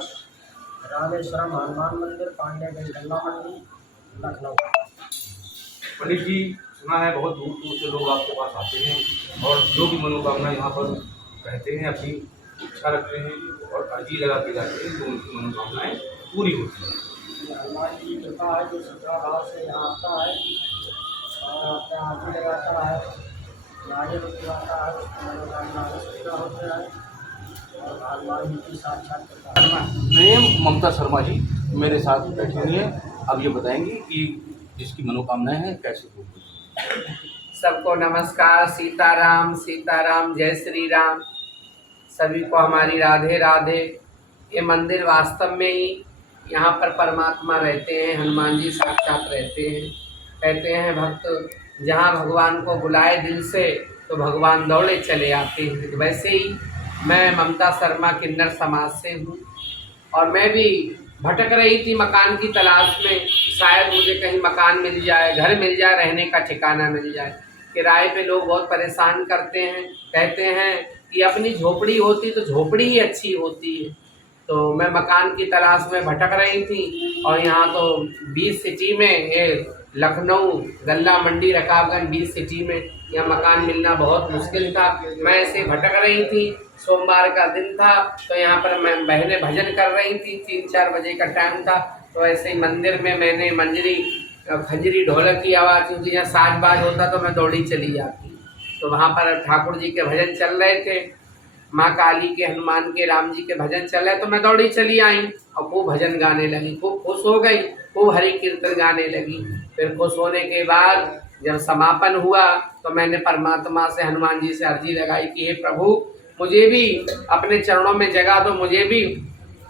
निवास, रामेश्वरम हनुमान मंदिर, पांडेगंज गंगा मंडी, लखनऊ। पंडित जी, सुना है बहुत दूर दूर से लोग आपके पास आते हैं और जो भी मनोकामना यहाँ पर कहते हैं, अपनी इच्छा रखते हैं और अर्जी लगा के जाते हैं तो उनकी मनोकामनाएं पूरी होती हैं। हनुमान जी की कृपा है, जो श्रद्धा भाव से यहाँ आता है और अपने अर्जी लगाता है, नारियल उठवाता है, उसकी मनोकामना पूरा होता है और हनुमान जी की साक्षात कृपा है। मैं ममता शर्मा जी मेरे साथ बैठी हुई हैं। अब ये बताएंगी कि जिसकी मनोकामनाएं हैं कैसे पूरी होती हैं। सबको नमस्कार। सीताराम सीताराम, जय श्री राम। सभी को हमारी राधे राधे। ये मंदिर वास्तव में ही यहाँ पर परमात्मा रहते हैं, हनुमान जी साक्षात रहते हैं। कहते हैं भक्त जहाँ भगवान को बुलाए दिल से तो भगवान दौड़े चले आते हैं। तो वैसे ही मैं ममता शर्मा किन्नर समाज से हूँ और मैं भी भटक रही थी मकान की तलाश में। शायद मुझे कहीं मकान मिल जाए, घर मिल जाए, रहने का ठिकाना मिल जाए। किराए पे लोग बहुत परेशान करते हैं, कहते हैं कि अपनी झोपड़ी होती तो झोपड़ी ही अच्छी होती है। तो मैं मकान की तलाश में भटक रही थी और यहाँ तो 20 सिटी में, ये लखनऊ गल्ला मंडी रकाबगंज 20 सिटी में यह मकान मिलना बहुत मुश्किल था। मैं ऐसे भटक रही थी, सोमवार का दिन था तो यहाँ पर मैं बहनें भजन कर रही थी, 3-4 बजे का टाइम था। तो ऐसे ही मंदिर में मैंने मंजरी खंजरी ढोलक की आवाज़ क्योंकि यहाँ साज बाज होता तो मैं दौड़ी चली जाती। तो वहाँ पर ठाकुर जी के भजन चल रहे थे, माँ काली के, हनुमान के, राम जी के भजन चल रहे तो मैं दौड़ी चली आई और खूब भजन गाने लगी, खूब खुश हो गई, खूब हरि कीर्तन गाने लगी। फिर खुश होने के बाद जब समापन हुआ तो मैंने परमात्मा से, हनुमान जी से अर्जी लगाई कि हे प्रभु, मुझे भी अपने चरणों में जगह दो, मुझे भी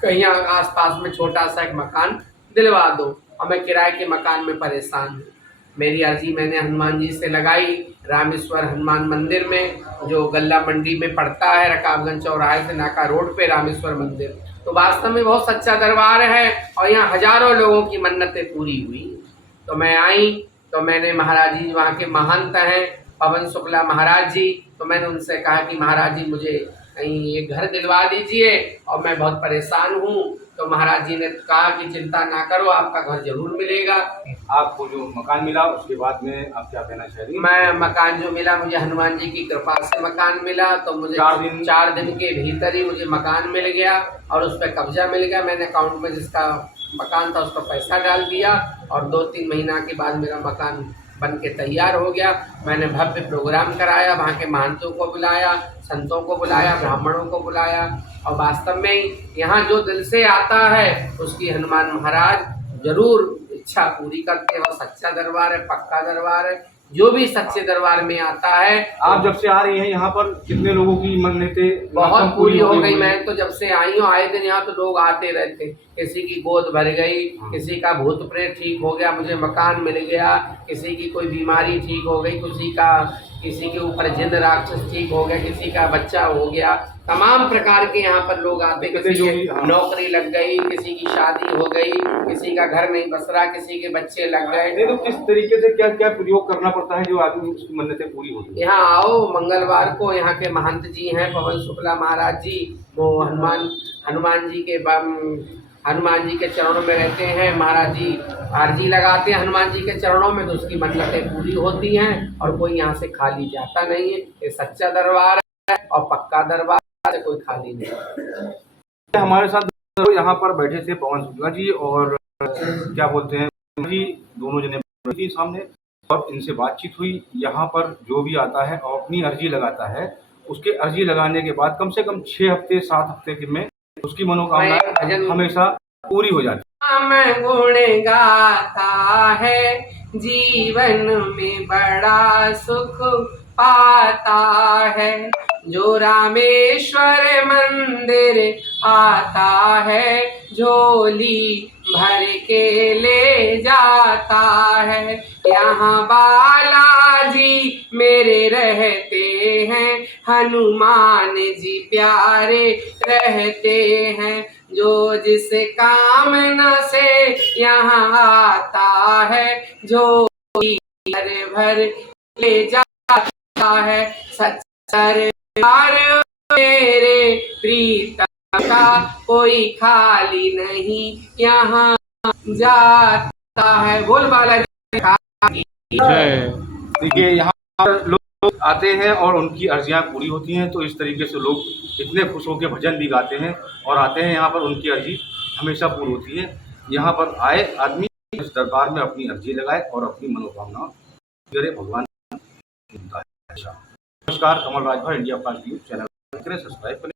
कहीं आसपास में छोटा सा एक मकान दिलवा दो और मैं किराए के मकान में परेशान हूँ। मेरी अर्जी मैंने हनुमान जी से लगाई रामेश्वर हनुमान मंदिर में, जो गल्ला मंडी में पड़ता है, रकाबगंज चौराहे से नाका रोड पे रामेश्वर मंदिर। तो वास्तव में बहुत सच्चा दरबार है और यहाँ हजारों लोगों की मन्नतें पूरी हुई। तो मैं आई तो मैंने महाराज जी, वहाँ के महंत हैं पवन शुक्ला महाराज जी, तो मैंने उनसे कहा कि महाराज जी मुझे कहीं एक घर दिलवा दीजिए और मैं बहुत परेशान हूँ। तो महाराज जी ने कहा कि चिंता ना करो, आपका घर जरूर मिलेगा। आपको जो मकान मिला उसके बाद में आप क्या कहना चाह रही हैं? मैं मकान जो मिला, मुझे हनुमान जी की कृपा से मकान मिला। तो मुझे 4 दिन के भीतर ही मुझे मकान मिल गया और उस पर कब्जा मिल गया। मैंने अकाउंट में जिसका मकान था उसका पैसा डाल दिया और 2-3 महीना के बाद मेरा मकान बन के तैयार हो गया। मैंने भव्य प्रोग्राम कराया, वहाँ के महंतों को बुलाया, संतों को बुलाया, ब्राह्मणों को बुलाया और वास्तव में यहाँ जो दिल से आता है उसकी हनुमान महाराज जरूर इच्छा पूरी करते हैं। और सच्चा दरबार है, पक्का दरबार है, जो भी सच्चे दरबार में आता है। आप जब से आ रही हैं यहाँ पर कितने लोगों की मन्नतें बहुत पूरी हो गई। मैं तो जब से आई हूँ, आए दिन यहाँ तो लोग आते रहते, किसी की गोद भर गई, किसी का भूत प्रेत ठीक हो गया, मुझे मकान मिल गया, किसी की कोई बीमारी ठीक हो गई, किसी के ऊपर जिन राक्षस ठीक हो गया, किसी का बच्चा हो गया। तमाम प्रकार के यहाँ पर लोग आते, किसी की नौकरी लग गई, किसी की शादी हो गई, किसी का घर नहीं बस रहा, किसी के बच्चे लग गए। तो किस तरीके से क्या क्या प्रयोग करना पड़ता है जो आदमी उसकी मन्नतें पूरी होती है? यहाँ आओ, मंगलवार को यहाँ के महंत जी हैं पवन शुक्ला महाराज जी, वो हनुमान जी के चरणों में रहते हैं। महाराज जी अर्जी लगाते हैं हनुमान जी के चरणों में तो उसकी मन्नतें पूरी होती हैं और कोई यहाँ से खाली जाता नहीं है। ये सच्चा दरबार है और पक्का दरबार है, कोई खाली नहीं। हमारे साथ यहाँ पर बैठे थे पवन शुक्ला जी और क्या बोलते हैं जी, दोनों जने बैठे सामने और इनसे बातचीत हुई। यहाँ पर जो भी आता है और अपनी अर्जी लगाता है, उसके अर्जी लगाने के बाद कम से कम 6 हफ्ते 7 हफ्ते में उसकी मनोकामना हमेशा पूरी हो जाती है। गुण गाता है, जीवन में बड़ा सुख पाता है, जो रामेश्वर मंदिर आता है, झोली भर के ले जाता है। यहाँ बालाजी मेरे रहते हैं, हनुमान जी प्यारे रहते हैं, जो जिस कामना से यहाँ आता है, झोली भर ले जाता है। सच्चा दरबार मेरे प्रीतम का कोई खाली नहीं यहाँ जाता है। बोल बालाजी जय। देखिए यहाँ पर लोग आते हैं और उनकी अर्जियां पूरी होती हैं, तो इस तरीके से लोग इतने खुश होकर भजन भी गाते हैं और आते हैं यहाँ पर, उनकी अर्जी हमेशा पूरी होती है। यहाँ पर आए आदमी इस दरबार में अपनी अर्जी लगाए और अपनी मनोकामना करे, भगवान सुनता है। नमस्कार, Kamal Rajbhar, India fast news channel करें, सब्सक्राइब करें।